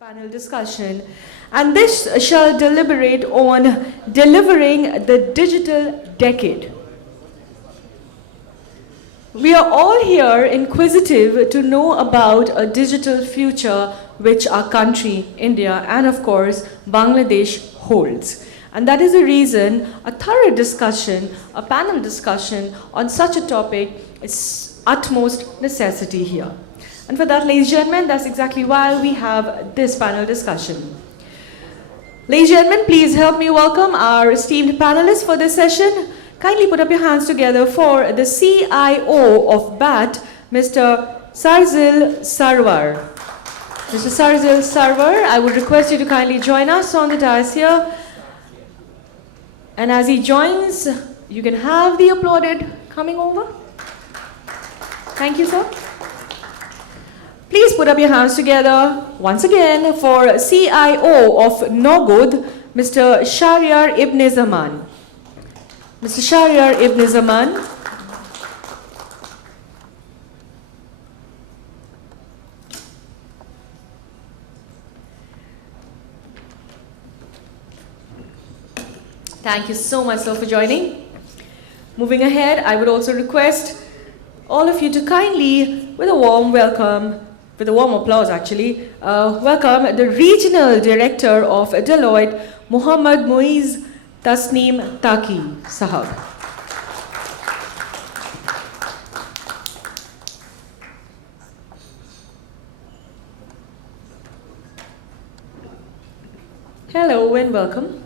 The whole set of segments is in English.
panel discussion, and this shall deliberate on delivering the digital decade. We are all here inquisitive to know about a digital future which our country, India, and of course, Bangladesh holds. And that is the reason a thorough discussion, a panel discussion on such a topic is utmost necessity here. And for that, ladies and gentlemen, that's exactly why we have this panel discussion. Ladies and gentlemen, please help me welcome our esteemed panelists for this session. Kindly put up your hands together for the CIO of BAT, Mr. Sarzil Sarwar. Mr. Sarzil Sarwar, I would request you to kindly join us on the dais here. And as he joins, you can have the applauded coming over. Thank you, sir. Please put up your hands together once again for CIO of Nogod, Mr. Shahryar Ibn Zaman. Mr. Shahryar Ibn Zaman. Thank you so much, sir, for joining. Moving ahead, I would also request all of you to kindly, with a warm welcome, with a warm applause actually, welcome the Regional Director of Deloitte, Muhammad Muiz Tasneem Taki Sahab. Hello and welcome.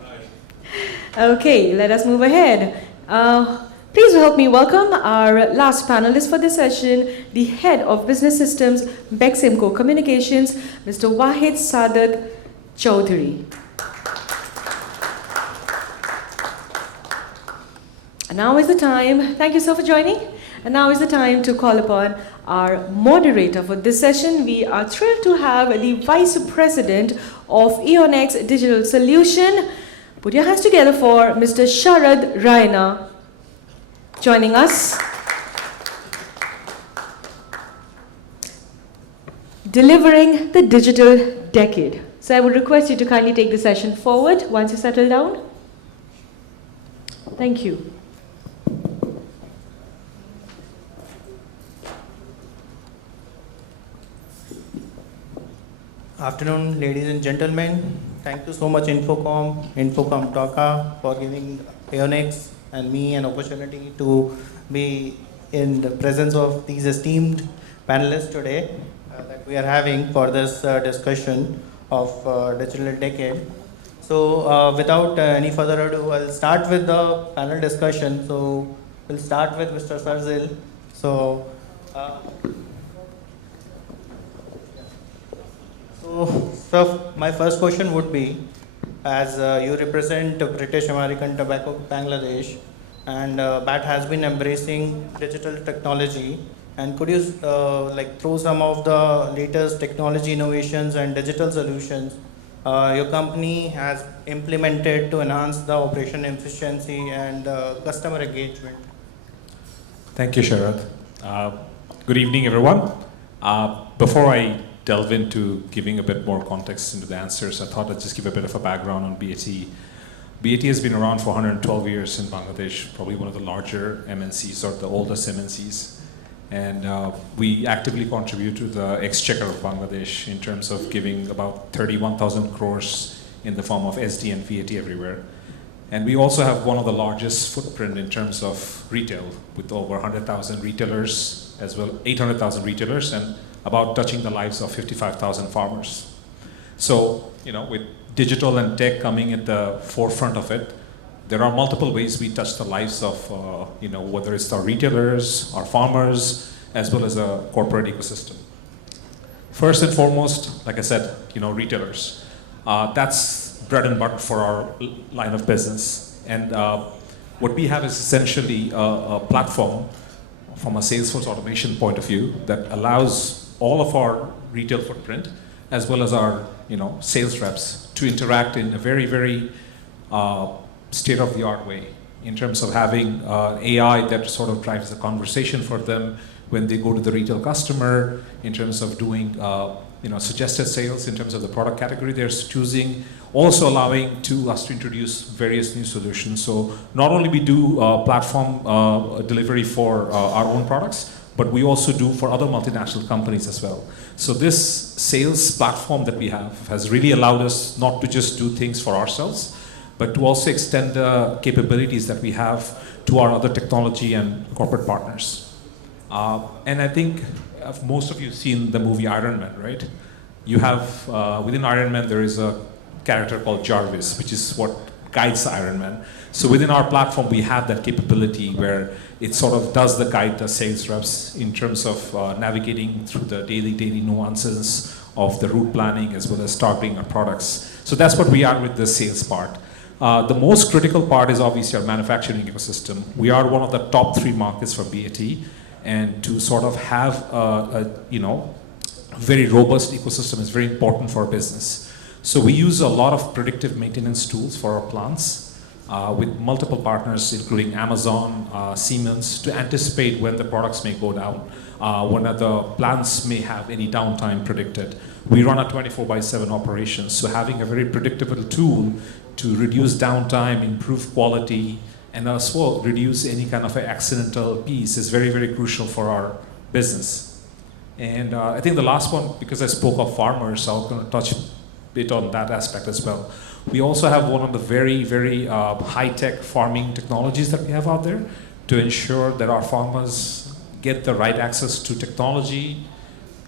Okay, let us move ahead. Please help me welcome our last panelist for this session, the Head of Business Systems, Beximco Communications, Mr. Wahid Sadat Chowdhury. And now is the time, thank you so for joining, and now is the time to call upon our moderator for this session. We are thrilled to have the Vice President of Eonex Digital Solution. Put your hands together for Mr. Sharad Raina joining us. Delivering the digital decade. So I would request you to kindly take the session forward once you settle down. Thank you. Afternoon, ladies and gentlemen. Thank you so much, Infocom Dhaka, for giving Eonex and me an opportunity to be in the presence of these esteemed panelists today that we are having for this discussion of digital decade. So without any further ado, I'll start with the panel discussion. So we'll start with Mr. Sarzil. So my first question would be, as you represent British American Tobacco Bangladesh, and BAT has been embracing digital technology, and could you throw some of the latest technology innovations and digital solutions your company has implemented to enhance the operation efficiency and customer engagement? Thank you, Sharad. Good evening, everyone. Before I delve into giving a bit more context into the answers, I thought I'd just give a bit of a background on BAT. BAT has been around for 112 years in Bangladesh, probably one of the larger MNCs or the oldest MNCs. And we actively contribute to the exchequer of Bangladesh in terms of giving about 31,000 crores in the form of SD and VAT everywhere. And we also have one of the largest footprint in terms of retail, with over 100,000 retailers, as well 800,000 retailers, and about touching the lives of 55,000 farmers. So, with digital and tech coming at the forefront of it, there are multiple ways we touch the lives of, whether it's our retailers, our farmers, as well as a corporate ecosystem. First and foremost, like I said, retailers. That's bread and butter for our line of business. And what we have is essentially a platform from a Salesforce automation point of view that allows all of our retail footprint, as well as our sales reps, to interact in a very, very state-of-the-art way in terms of having AI that sort of drives the conversation for them, when they go to the retail customer in terms of doing suggested sales in terms of the product category they're choosing, also allowing to us to introduce various new solutions. So not only we do platform delivery for our own products, but we also do for other multinational companies as well. So this sales platform that we have has really allowed us not to just do things for ourselves, but to also extend the capabilities that we have to our other technology and corporate partners. And I think most of you have seen the movie Iron Man, right? You have, within Iron Man, there is a character called Jarvis, which is what guides Iron Man. So within our platform, we have that capability where it sort of does the guide the sales reps in terms of navigating through the daily nuances of the route planning as well as targeting our products. So that's what we are with the sales part. The most critical part is obviously our manufacturing ecosystem. We are one of the top 3 markets for BAT, and to sort of have a very robust ecosystem is very important for our business. So we use a lot of predictive maintenance tools for our plants with multiple partners, including Amazon, Siemens, to anticipate when the products may go down, when the plants may have any downtime predicted. We run a 24/7 operation, so having a very predictable tool to reduce downtime, improve quality, and as well reduce any kind of an accidental piece is very, very crucial for our business. And I think the last one, because I spoke of farmers, I'm going to touch a bit on that aspect as well. We also have one of the very, very high-tech farming technologies that we have out there to ensure that our farmers get the right access to technology,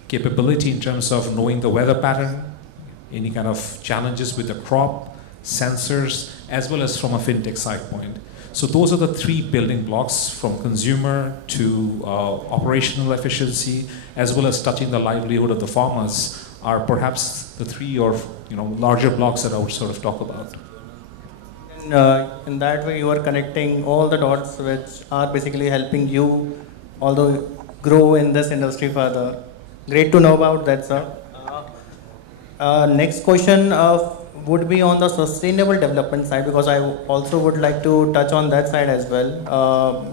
capability in terms of knowing the weather pattern, any kind of challenges with the crop, sensors, as well as from a fintech side point. So those are the 3 building blocks, from consumer to operational efficiency, as well as touching the livelihood of the farmers, are perhaps the 3 or larger blocks that I would sort of talk about. And in that way, you are connecting all the dots which are basically helping you, although grow in this industry further. Great to know about that, sir. Next question would be on the sustainable development side, because I also would like to touch on that side as well.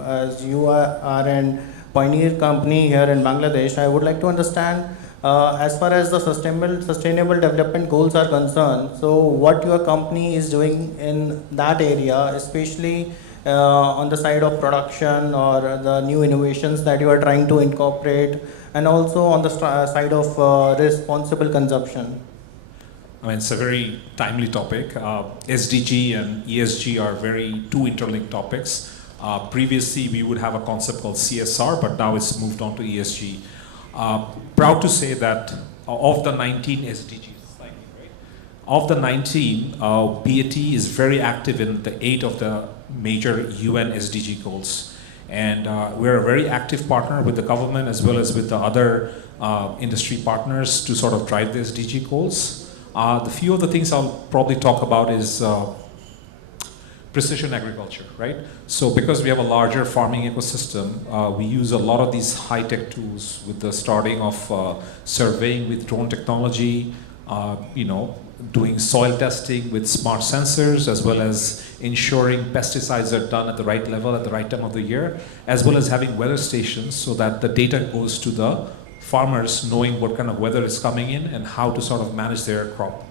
As you are a pioneer company here in Bangladesh, I would like to understand as far as the sustainable development goals are concerned, so what your company is doing in that area, especially on the side of production or the new innovations that you are trying to incorporate, and also on the side of responsible consumption. I mean, it's a very timely topic. SDG and ESG are very 2 interlinked topics. Previously, we would have a concept called CSR, but now it's moved on to ESG. Proud to say that of the 19 SDGs, of the 19, BAT is very active in the 8 of the major UN SDG goals. And we're a very active partner with the government as well as with the other industry partners to sort of drive the SDG goals. The few of the things I'll probably talk about is precision agriculture, right? So because we have a larger farming ecosystem, we use a lot of these high-tech tools with the starting of surveying with drone technology, doing soil testing with smart sensors, as well as ensuring pesticides are done at the right level at the right time of the year, as well as having weather stations so that the data goes to the farmers knowing what kind of weather is coming in and how to sort of manage their crop.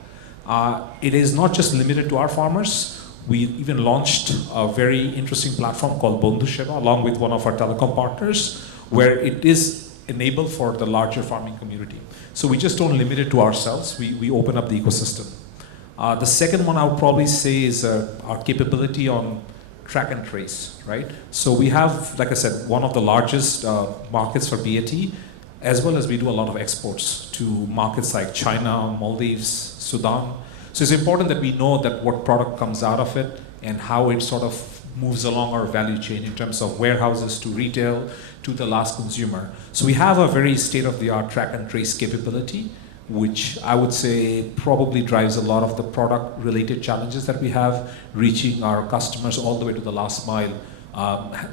It is not just limited to our farmers. We even launched a very interesting platform called Bondhu Seva along with one of our telecom partners, where it is enabled for the larger farming community. So we just don't limit it to ourselves, we open up the ecosystem. The second one I would probably say is our capability on track and trace, right? So we have, like I said, one of the largest markets for BAT, as well as we do a lot of exports to markets like China, Maldives, Sudan. So it's important that we know that what product comes out of it and how it sort of moves along our value chain in terms of warehouses to retail to the last consumer. So we have a very state-of-the-art track and trace capability, which I would say probably drives a lot of the product-related challenges that we have, reaching our customers all the way to the last mile.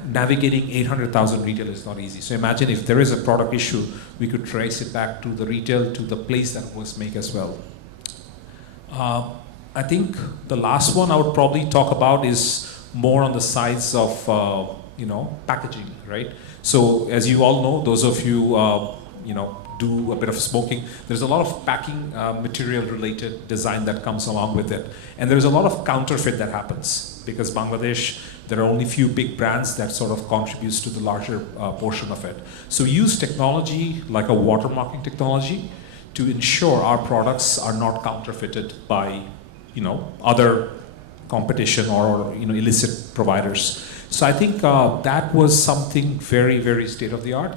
Navigating 800,000 retail is not easy. So imagine if there is a product issue, we could trace it back to the retail, to the place that it was made as well. I think the last one I would probably talk about is more on the sides of packaging, right? So as you all know, those of you, do a bit of smoking, there's a lot of packing material related design that comes along with it. And there's a lot of counterfeit that happens because Bangladesh, there are only few big brands that sort of contributes to the larger portion of it. So use technology like a watermarking technology to ensure our products are not counterfeited by, other competition or illicit providers. So I think that was something very, very state of the art.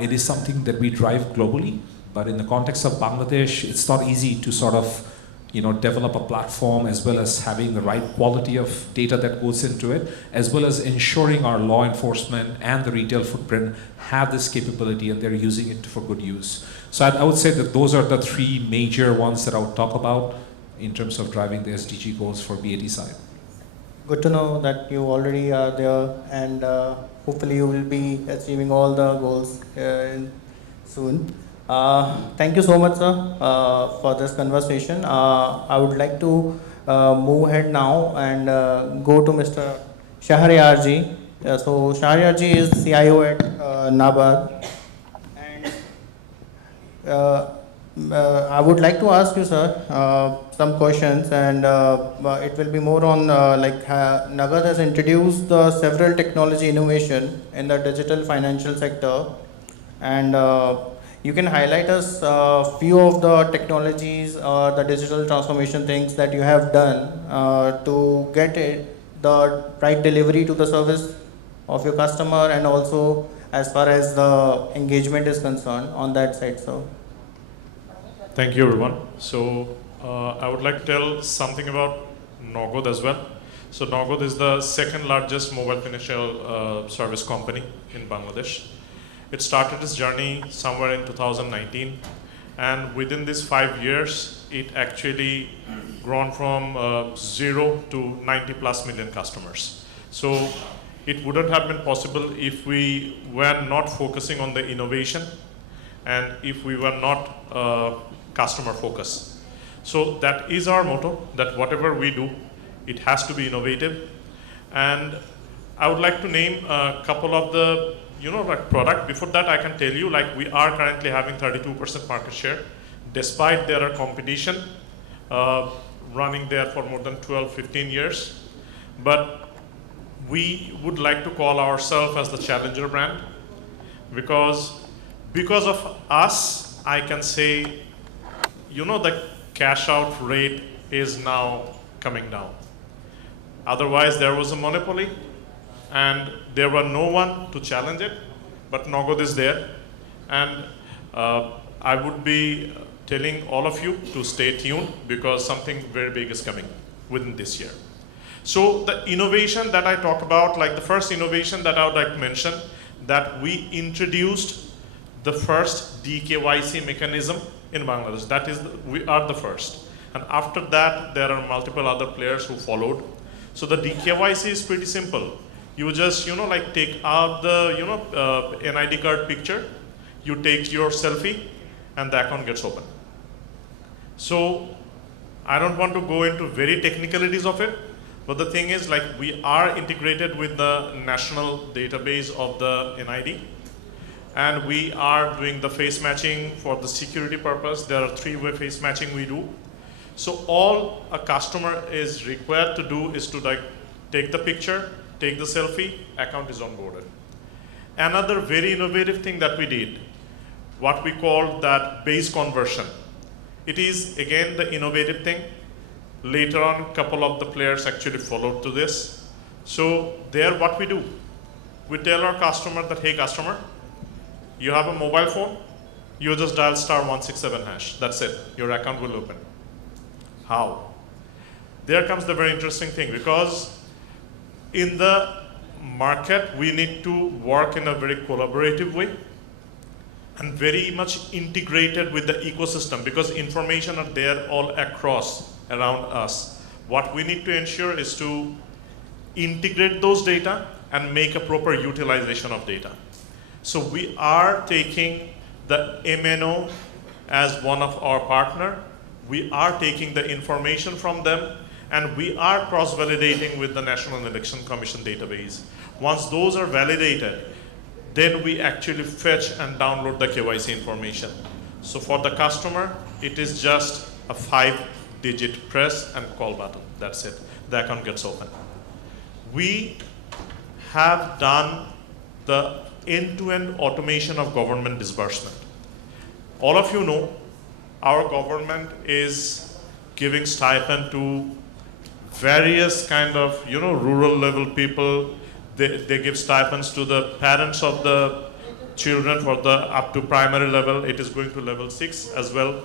It is something that we drive globally, but in the context of Bangladesh, it's not easy to sort of, develop a platform as well as having the right quality of data that goes into it, as well as ensuring our law enforcement and the retail footprint have this capability and they're using it for good use. So I would say that those are the three major ones that I would talk about in terms of driving the SDG goals for BAT side. Good to know that you already are there, and hopefully you will be achieving all the goals soon. Thank you so much, sir, for this conversation. I would like to move ahead now and go to Mr. Shahriyar ji. So Shahriyar ji is CIO at NABARD. And I would like to ask you, sir, some questions, and it will be more on Nagad has introduced several technology innovation in the digital financial sector, and you can highlight us a few of the technologies or the digital transformation things that you have done to get the right delivery to the service of your customer, and also as far as the engagement is concerned on that side, sir. Thank you, everyone. So I would like to tell something about Nagad as well. So Nagad is the second largest mobile financial service company in Bangladesh. It started its journey somewhere in 2019, and within these 5 years, it actually grown from 0 to 90 plus million customers. So it wouldn't have been possible if we were not focusing on the innovation and if we were not customer focused. So that is our motto, that whatever we do, it has to be innovative. And I would like to name a couple of the product. Before that, I can tell you, we are currently having 32% market share, despite there are competition running there for more than 12, 15 years. But we would like to call ourselves as the challenger brand, because of us, I can say, the cash out rate is now coming down. Otherwise, there was a monopoly and there were no one to challenge it, but Nagad is there. And I would be telling all of you to stay tuned, because something very big is coming within this year. So the innovation that I talk about, the first innovation that I would like to mention, that we introduced the first DKYC mechanism in Bangladesh. That is, we are the first. And after that, there are multiple other players who followed. So the DKYC is pretty simple. You just, take out the, NID card picture, you take your selfie, and the account gets open. So I don't want to go into very technicalities of it, but the thing is, we are integrated with the national database of the NID, and we are doing the face matching for the security purpose. There are 3-way face matching we do. So all a customer is required to do is to take the picture, take the selfie, account is onboarded. Another very innovative thing that we did, what we call that base conversion. It is again the innovative thing. Later on, a couple of the players actually followed to this. So there what we do, we tell our customer that, hey customer, you have a mobile phone, you just dial *167#. That's it, your account will open. How? There comes the very interesting thing, because in the market, we need to work in a very collaborative way and very much integrated with the ecosystem, because information are there all across around us. What we need to ensure is to integrate those data and make a proper utilization of data. So we are taking the MNO as one of our partner. We are taking the information from them, and we are cross-validating with the National Election Commission database. Once those are validated, then we actually fetch and download the KYC information. So for the customer, it is just a 5-digit press and call button. That's it. The account gets open. We have done the end-to-end automation of government disbursement. All of you know, our government is giving stipend to various kind of, rural level people. They give stipends to the parents of the children for the up to primary level. It is going to level 6 as well.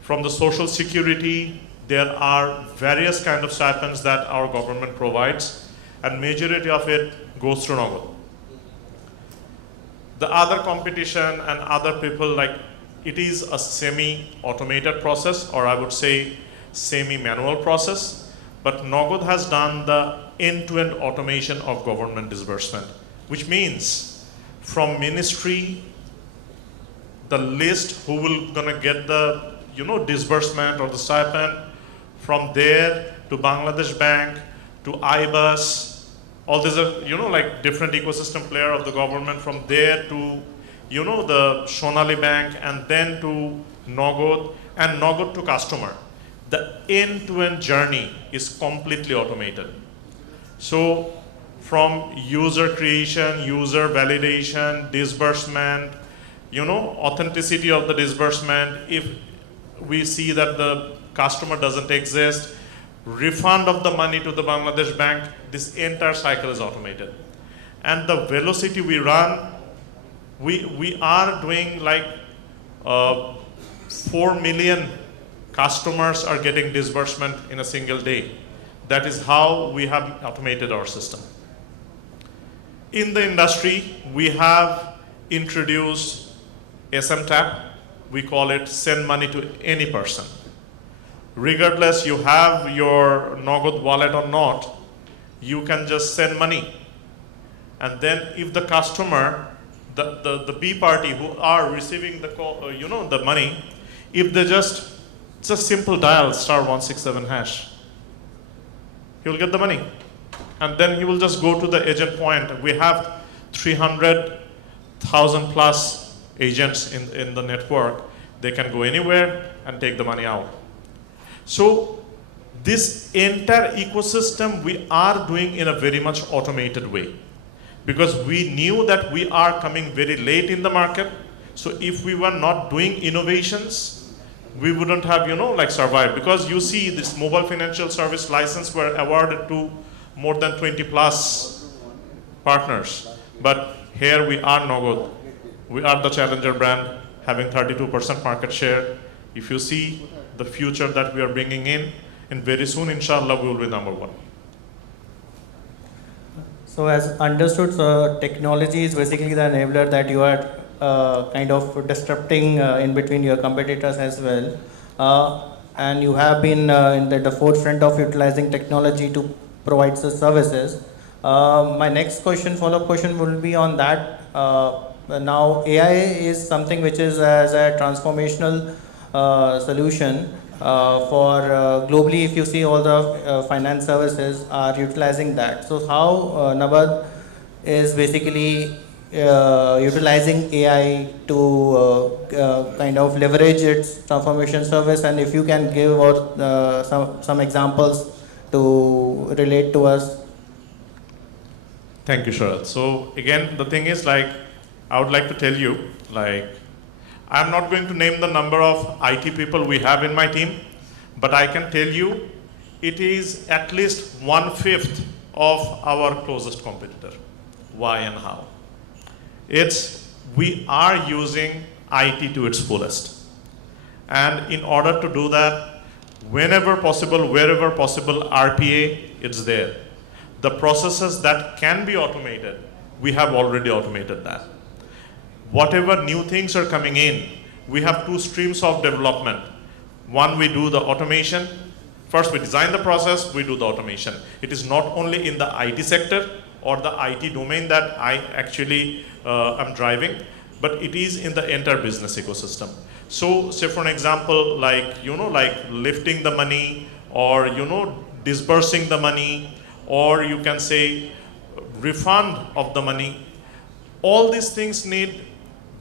From the social security, there are various kind of stipends that our government provides, and majority of it goes through Nagad. The other competition and other people, like, it is a semi-automated process, or I would say semi-manual process, but Nagad has done the end-to-end automation of government disbursement, which means from ministry, the list who will gonna get the disbursement or the stipend, from there to Bangladesh Bank, to IBUS, all these are, like different ecosystem player of the government, from there to, the Sonali Bank, and then to Nagad, and Nagad to customer. The end-to-end journey is completely automated. So from user creation, user validation, disbursement, authenticity of the disbursement, if we see that the customer doesn't exist, refund of the money to the Bangladesh Bank, this entire cycle is automated. And the velocity we run, we are doing like 4 million customers are getting disbursement in a single day. That is how we have automated our system. In the industry, we have introduced SM Tap. We call it send money to any person. Regardless you have your Nagad wallet or not, you can just send money. And then if the customer, the B party who are receiving the call, the money, if they just, it's a simple dial *167#, he will get the money. And then he will just go to the agent point. We have 300,000 plus agents in the network. They can go anywhere and take the money out. So this entire ecosystem we are doing in a very much automated way, because we knew that we are coming very late in the market. So if we were not doing innovations, we wouldn't have, survived. Because you see this mobile financial service license were awarded to more than 20 plus partners. But here we are Nagad. We are the challenger brand, having 32% market share. If you see the future that we are bringing in, and very soon, inshallah, we will be #1. So as understood, so technology is basically the enabler that you are kind of disrupting in between your competitors as well. And you have been in the forefront of utilizing technology to provide the services. My next question, follow-up question will be on that. Now AI is something which is as a transformational solution for globally. If you see, all the finance services are utilizing that. So how Nagad is basically utilizing AI to kind of leverage its transformation service, and if you can give out some examples to relate to us. Thank you, Sharad. So again, the thing is, like, I would like to tell you, like, I'm not going to name the number of IT people we have in my team, but I can tell you it is at least 1/5 of our closest competitor. Why and how? We are using IT to its fullest. And in order to do that, whenever possible, wherever possible, RPA, it's there. The processes that can be automated, we have already automated that. Whatever new things are coming in, we have 2 streams of development. One, we do the automation. First, we design the process, we do the automation. It is not only in the IT sector or the IT domain that I actually am driving, but it is in the entire business ecosystem. So, say for an example, like, like lifting the money, or, disbursing the money, or you can say refund of the money. All these things need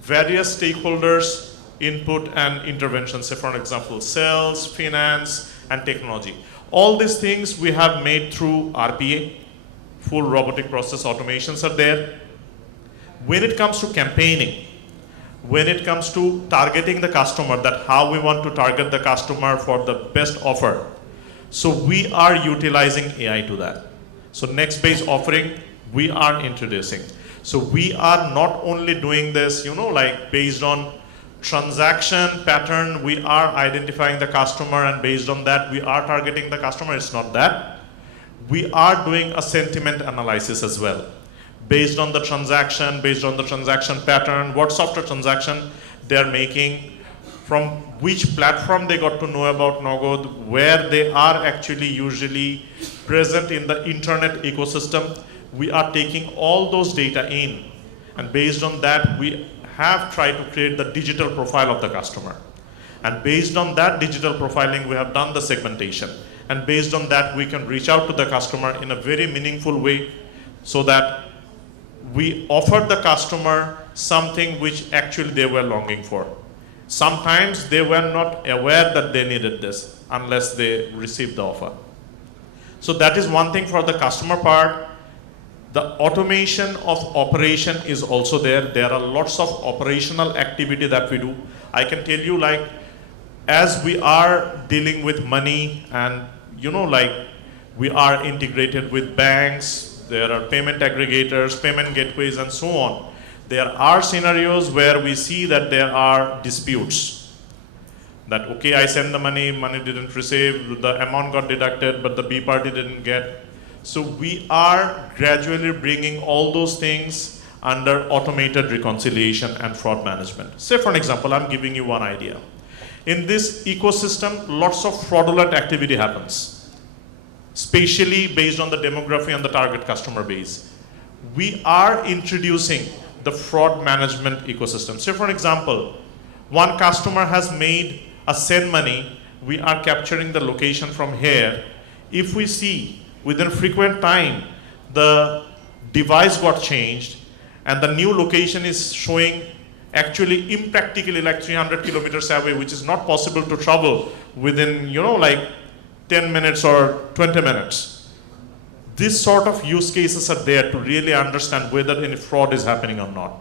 various stakeholders' input and intervention. Say for example, sales, finance, and technology. All these things we have made through RPA, full robotic process automations are there. When it comes to campaigning, when it comes to targeting the customer, that how we want to target the customer for the best offer, so we are utilizing AI to that. So next base offering we are introducing. So we are not only doing this, like based on transaction pattern, we are identifying the customer, and based on that we are targeting the customer. It's not that. We are doing a sentiment analysis as well. Based on the transaction pattern, what software transaction they're making, from which platform they got to know about Nogod, where they are actually usually present in the internet ecosystem. We are taking all those data in, and based on that we have tried to create the digital profile of the customer. And based on that digital profiling we have done the segmentation, and based on that we can reach out to the customer in a very meaningful way, so that we offer the customer something which actually they were longing for. Sometimes they were not aware that they needed this unless they received the offer. So that is one thing for the customer part. The automation of operation is also there. There are lots of operational activity that we do. I can tell you, like, as we are dealing with money, and like we are integrated with banks, there are payment aggregators, payment gateways, and so on. There are scenarios where we see that there are disputes. That, okay, I send the money didn't receive, the amount got deducted, but the B party didn't get. So we are gradually bringing all those things under automated reconciliation and fraud management. Say for an example, I'm giving you one idea. In this ecosystem, lots of fraudulent activity happens, spatially based on the demography and the target customer base. We are introducing the fraud management ecosystem. Say for an example, one customer has made a send money, we are capturing the location from here. If we see within frequent time the device got changed and the new location is showing actually impractically like 300 kilometers away, which is not possible to travel within like 10 minutes or 20 minutes. This sort of use cases are there to really understand whether any fraud is happening or not.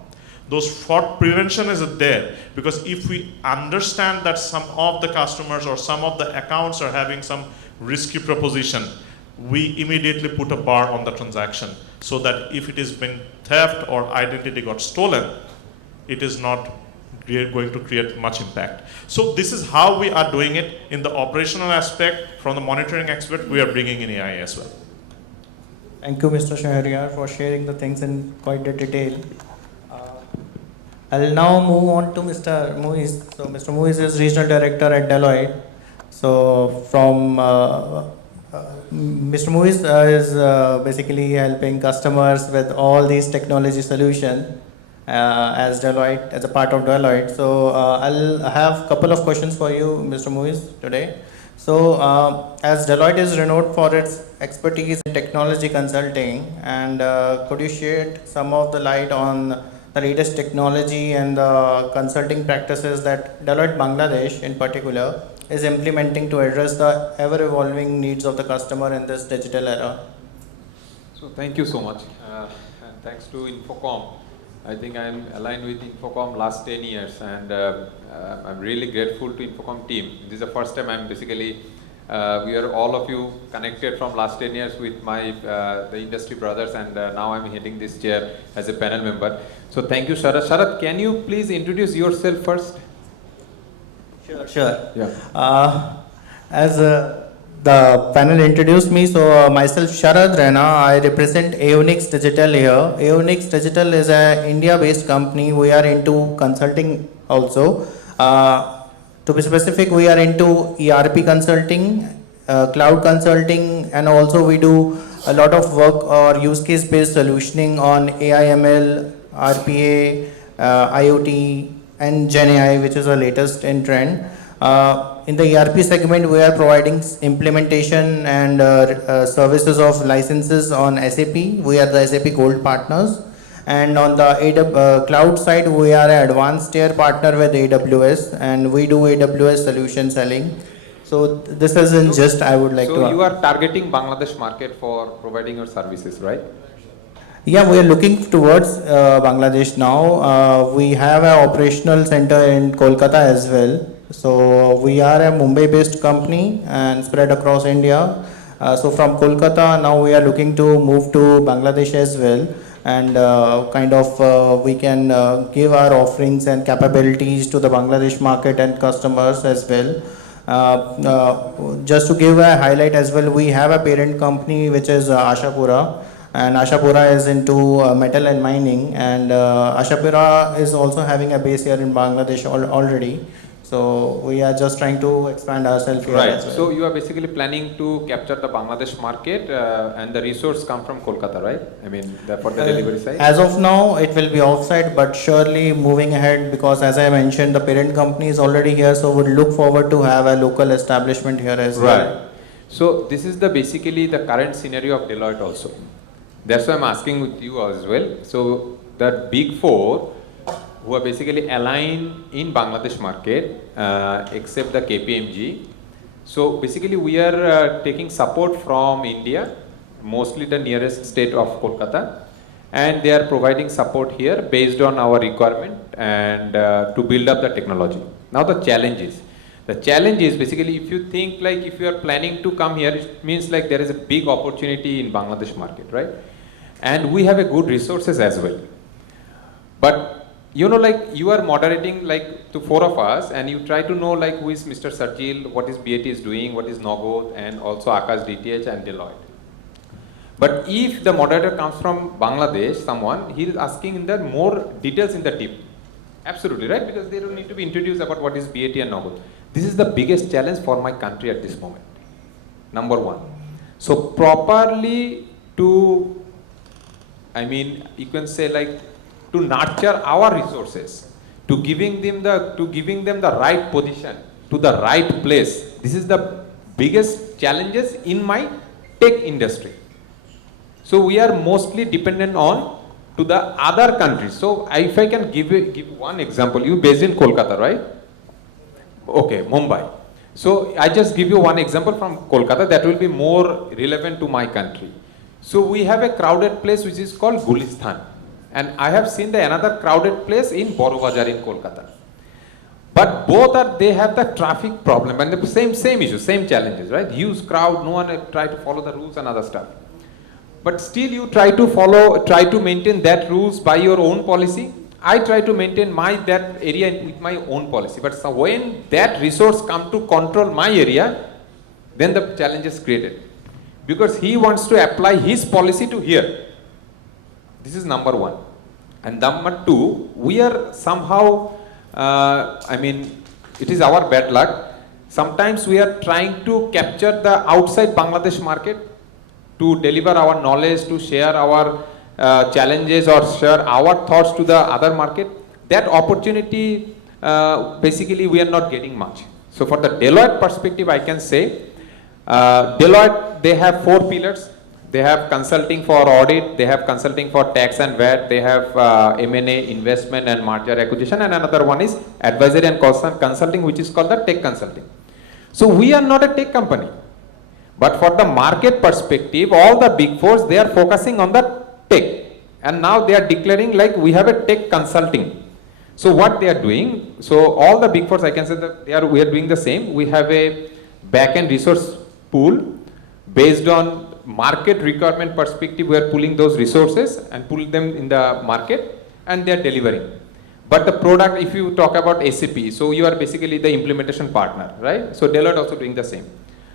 Those fraud prevention is there, because if we understand that some of the customers or some of the accounts are having some risky proposition, we immediately put a bar on the transaction, so that if it has been theft or identity got stolen, it is not going to create much impact. So this is how we are doing it in the operational aspect. From the monitoring aspect, we are bringing in AI as well. Thank you, Mr. Shahryar, for sharing the things in quite the detail. I'll now move on to Mr. Muiz. So Mr. Muiz is Regional Director at Deloitte. So from Mr. Muiz is basically helping customers with all these technology solutions as Deloitte, as a part of Deloitte. So I'll have a couple of questions for you, Mr. Muiz, today. So as Deloitte is renowned for its expertise in technology consulting, and could you shed some of the light on the latest technology and the consulting practices that Deloitte Bangladesh in particular is implementing to address the ever-evolving needs of the customer in this digital era? So thank you so much, and thanks to Infocom. I think I'm aligned with Infocom last 10 years, and I'm really grateful to Infocom team. This is the first time I'm basically, we are all of you connected from last 10 years with my the industry brothers, and now I'm heading this chair as a panel member. So thank you, Sharath. Sharath, can you please introduce yourself first? Sure. Yeah. As the panel introduced me, so myself Sharad Rana, I represent Aonix Digital here. Aonix Digital is an India-based company. We are into consulting also. To be specific, we are into ERP consulting, cloud consulting, and also we do a lot of work or use case-based solutioning on AI/ML, RPA, IoT, and Gen AI, which is the latest in trend. In the ERP segment, we are providing implementation and services of licenses on SAP. We are the SAP Gold partners. And on the cloud side, we are an advanced tier partner with AWS, and we do AWS solution selling. So this is in just I would like to. So you are targeting Bangladesh market for providing your services, right? Yeah, we are looking towards Bangladesh now. We have an operational center in Kolkata as well. So we are a Mumbai-based company and spread across India. So from Kolkata now we are looking to move to Bangladesh as well, and we can give our offerings and capabilities to the Bangladesh market and customers as well. Just to give a highlight as well, we have a parent company which is Ashapura, and Ashapura is into metal and mining, and Ashapura is also having a base here in Bangladesh already. So we are just trying to expand ourselves here Right. as well. So you are basically planning to capture the Bangladesh market, and the resource come from Kolkata, right? I mean, for the delivery side. As of now, it will be offsite, but surely moving ahead, because as I mentioned, the parent company is already here, so would look forward to have a local establishment here as well. Right. So this is the basically the current scenario of Deloitte also. That's why I'm asking with you as well. So the big four who are basically aligned in Bangladesh market, except the KPMG. So basically we are taking support from India, mostly the nearest state of Kolkata, and they are providing support here based on our requirement and to build up the technology. Now the challenge is basically, if you think like if you are planning to come here, it means like there is a big opportunity in Bangladesh market, right? And we have a good resources as well. But you know, like you are moderating like to four of us, and you try to know like who is Mr. Sarjil, what is BAT is doing, what is Nogod, and also Akash DTH and Deloitte. But if the moderator comes from Bangladesh, someone, he is asking in the more details in the deep. Absolutely, right? Because they don't need to be introduced about what is BAT and Nogod. This is the biggest challenge for my country at this moment. Number one. So properly to, I mean, you can say like to nurture our resources, to giving them the right position, to the right place. This is the biggest challenges in my tech industry. So we are mostly dependent on to the other countries. So if I can give one example, you based in Kolkata, right? Okay, Mumbai. So I just give you one example from Kolkata that will be more relevant to my country. So we have a crowded place which is called Gulistan. And I have seen the another crowded place in Boro Bazar in Kolkata. But both they have the traffic problem and the same issue, same challenges, right? Huge crowd, no one try to follow the rules and other stuff. But still you try to maintain that rules by your own policy. I try to maintain that area with my own policy. But so when that resource come to control my area, then the challenge is created. Because he wants to apply his policy to here. This is number one. And number two, we are somehow, I mean, it is our bad luck. Sometimes we are trying to capture the outside Bangladesh market to deliver our knowledge, to share our challenges or share our thoughts to the other market. That opportunity, basically we are not getting much. So for the Deloitte perspective, I can say, Deloitte, they have 4 pillars. They have consulting for audit, they have consulting for tax and VAT, they have M&A, investment and merger acquisition, and another one is advisory and consulting, which is called the tech consulting. So we are not a tech company. But for the market perspective, all the big fours, they are focusing on the tech. And now they are declaring like we have a tech consulting. So what they are doing, so all the big fours, I can say that we are doing the same. We have a back-end resource pool based on market requirement perspective. We are pulling those resources and pull them in the market and they are delivering. But the product, if you talk about SAP, so you are basically the implementation partner, right? So Deloitte also doing the same.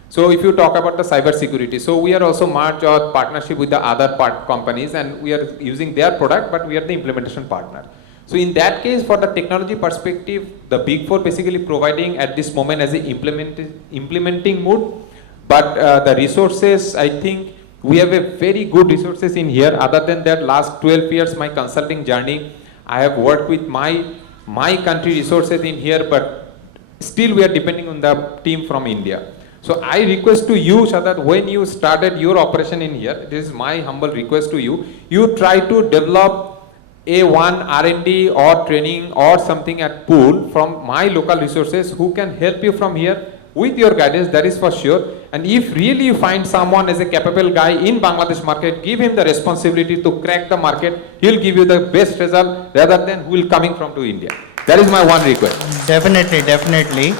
So if you talk about the cyber security, so we are also merged our partnership with the other companies and we are using their product, but we are the implementation partner. So in that case, for the technology perspective, the big four basically providing at this moment as a implementing mode. But the resources, I think we have a very good resources in here. Other than that, last 12 years, my consulting journey, I have worked with my country resources in here, but Still we are depending on the team from India. So I request to you, Shadat, when you started your operation in here, this is my humble request to you, you try to develop a one R&D or training or something at pool from my local resources who can help you from here with your guidance, that is for sure. And if really you find someone as a capable guy in Bangladesh market, give him the responsibility to crack the market, he'll give you the best result rather than who will coming from to India. That is my one request. Definitely, definitely.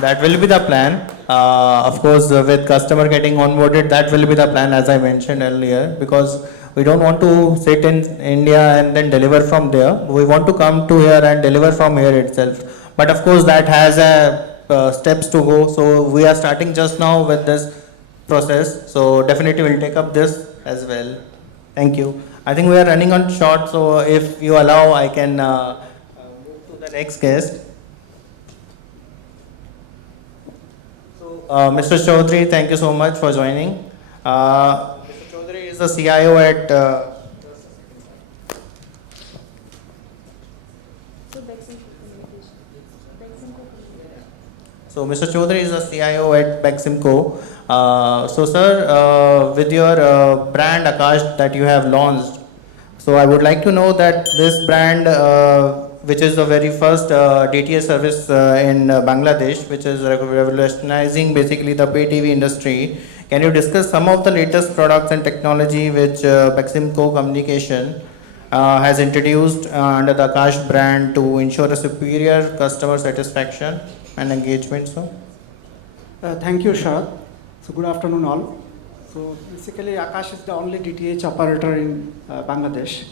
That will be the plan. Of course, with customer getting onboarded, that will be the plan as I mentioned earlier, because we don't want to sit in India and then deliver from there. We want to come to here and deliver from here itself. But of course, that has steps to go. So we are starting just now with this process. So definitely we'll take up this as well. Thank you. I think we are running on short. So if you allow, I can move to the next guest. Mr. Chaudhary, thank you so much for joining. Mr. Chaudhary is the CIO at So Mr. Chaudhary is the CIO at Beximco. So sir, with your brand Akash that you have launched, so I would like to know that this brand, which is the very first DTH service in Bangladesh, which is revolutionizing basically the pay TV industry. Can you discuss some of the latest products and technology which Beximco Communication has introduced under the Akash brand to ensure a superior customer satisfaction and engagement, sir? Thank you, Shah. So good afternoon all. So basically Akash is the only DTH operator in Bangladesh.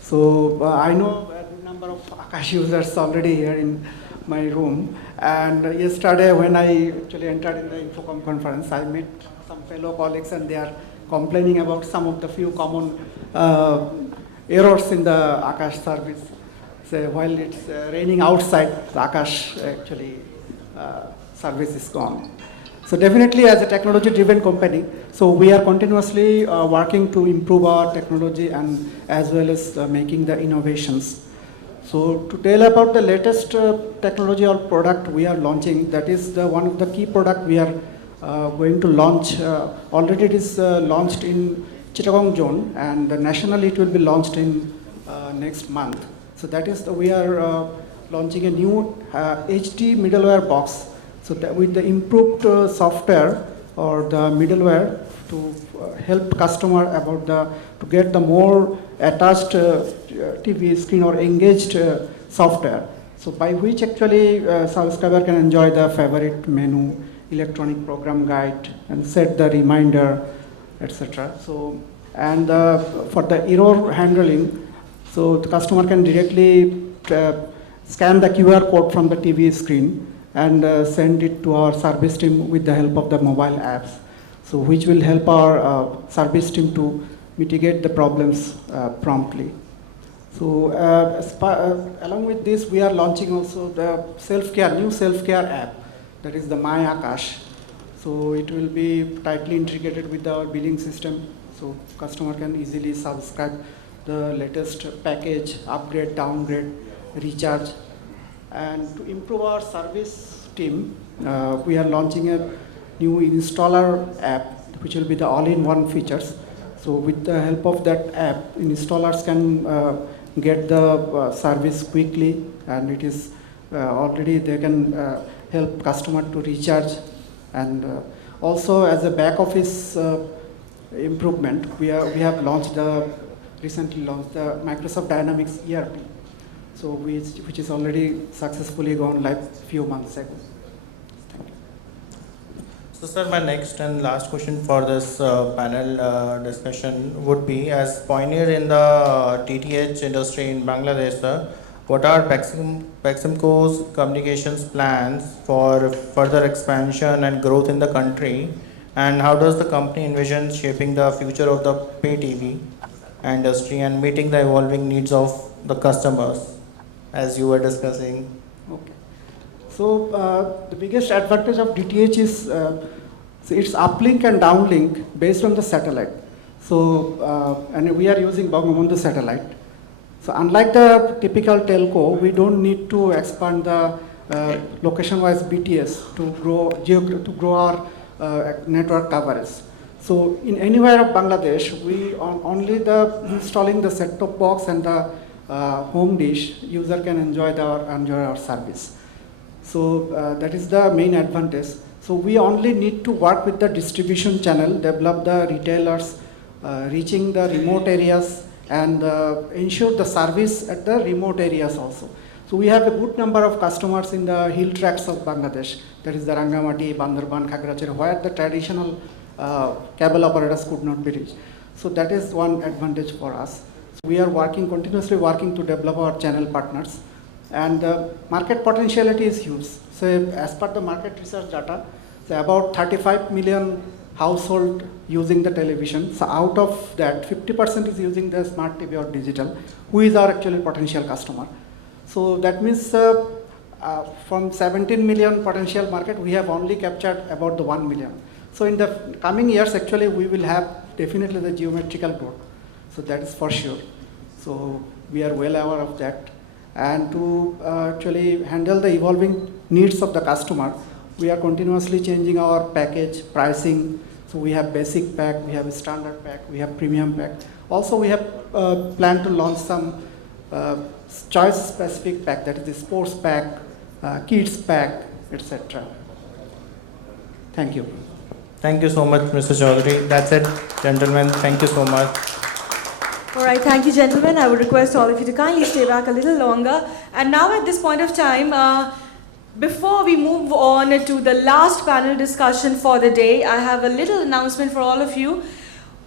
So I know a good number of Akash users already here in my room. And yesterday when I actually entered in the Infocom conference, I met some fellow colleagues and they are complaining about some of the few common errors in the Akash service. So while it's raining outside, the Akash actually service is gone. So definitely as a technology driven company, so we are continuously working to improve our technology and as well as making the innovations. So to tell about the latest technology or product we are launching, that is the one of the key product we are going to launch. Already it is launched in Chittagong zone and nationally it will be launched in next month. So that is we are launching a new HD middleware box. So that with the improved software or the middleware to help customer about to get the more attached TV screen or engaged software. So by which actually subscriber can enjoy the favorite menu, electronic program guide, and set the reminder, etc. So and for the error handling, so the customer can directly scan the QR code from the TV screen and send it to our service team with the help of the mobile apps. So which will help our service team to mitigate the problems promptly. So along with this, we are launching also the new self-care app, that is the My Akash. So it will be tightly integrated with our billing system. So customer can easily subscribe the latest package, upgrade, downgrade, recharge. And to improve our service team, we are launching a new installer app, which will be the all-in-one features. So with the help of that app, installers can get the service quickly, and it is already they can help customer to recharge. And also as a back office improvement, we have recently launched the Microsoft Dynamics ERP. So which is already successfully gone live few months ago. Thank you. So sir, my next and last question for this panel discussion would be, as pioneer in the DTH industry in Bangladesh, sir, what are Beximco's communications plans for further expansion and growth in the country, and how does the company envision shaping the future of the pay TV industry and meeting the evolving needs of the customers, as you were discussing? Okay. So the biggest advantage of DTH is its uplink and downlink based on the satellite. So and we are using Bangabandhu satellite. So unlike the typical telco, we don't need to expand the location-wise BTS to grow our network coverage. So in anywhere of Bangladesh, we only the installing the set-top box and the home dish, user can enjoy our service. So that is the main advantage. So we only need to work with the distribution channel, develop the retailers, reaching the remote areas, and ensure the service at the remote areas also. So we have a good number of customers in the hill tracts of Bangladesh, that is the Rangamati, Bandarban, Khagrachar, where the traditional cable operators could not be reached. So that is one advantage for us. So we are continuously working to develop our channel partners, and the market potentiality is huge. So as per the market research data, so about 35 million household using the television. So out of that, 50% is using the smart TV or digital, who is our actually potential customer. So that means from 17 million potential market, we have only captured about the 1 million. So in the coming years, actually, we will have definitely the geometrical growth. So that is for sure. So we are well aware of that. And to actually handle the evolving needs of the customer, we are continuously changing our package pricing. So we have basic pack, we have a standard pack, we have premium pack. Also, we have planned to launch some choice specific pack, that is the sports pack, kids pack, etc. Thank you. Thank you so much, Mr. Chaudhary. That's it, gentlemen. Thank you so much. All right, thank you, gentlemen. I would request all of you to kindly stay back a little longer. And now at this point of time, before we move on to the last panel discussion for the day, I have a little announcement for all of you.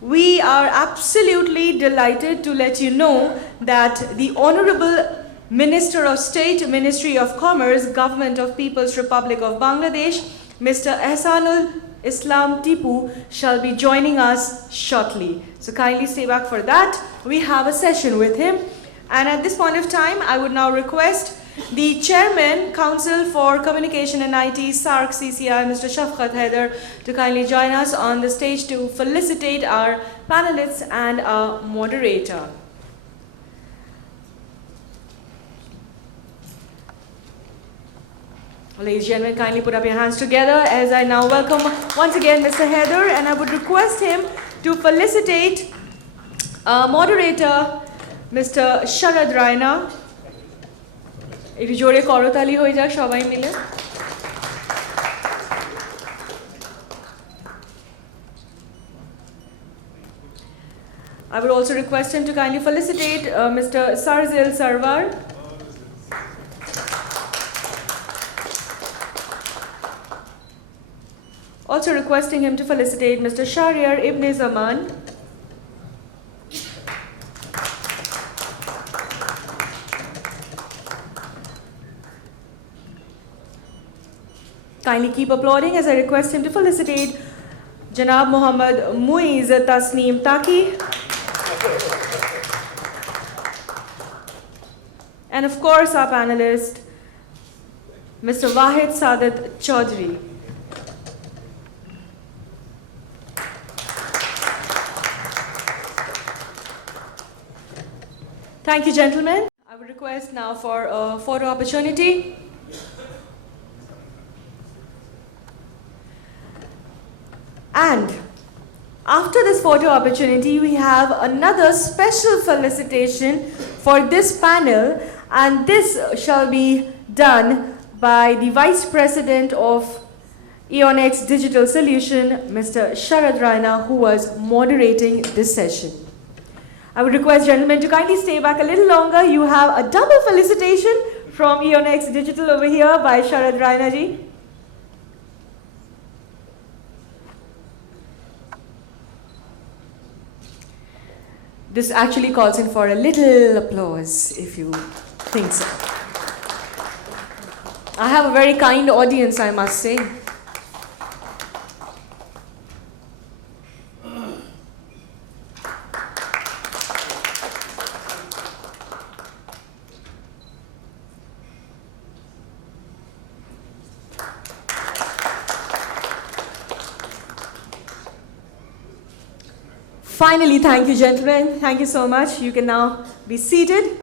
We are absolutely delighted to let you know that the Honorable Minister of State, Ministry of Commerce, Government of People's Republic of Bangladesh, Mr. Ehsanul Islam Tipu, shall be joining us shortly. So kindly stay back for that. We have a session with him. And at this point of time, I would now request the Chairman, Council for Communication and IT, SARC CCI, Mr. Shafqat Haider, to kindly join us on the stage to felicitate our panelists and our moderator. Ladies and gentlemen, kindly put up your hands together as I now welcome once again Mr. Haider, and I would request him to felicitate our moderator, Mr. Sharad Raina. If you jore korotali hoye jak shobai mile. I would also request him to kindly felicitate Mr. Sarzil Sarwar. Also requesting him to felicitate Mr. Shahriar Ibn Zaman. Kindly keep applauding as I request him to felicitate Janab Muhammad Muiz Tasneem Taki. And of course our panelist, Mr. Wahid Sadat Chaudhary. Thank you, gentlemen. I would request now for a photo opportunity. And after this photo opportunity, we have another special felicitation for this panel, and this shall be done by the Vice President of EONX Digital Solution, Mr. Sharad Raina, who was moderating this session. I would request gentlemen to kindly stay back a little longer. You have a double felicitation from EONX Digital over here by Sharad Raina ji. This actually calls in for a little applause, if you think so. I have a very kind audience, I must say. Finally, thank you, gentlemen. Thank you so much. You can now be seated.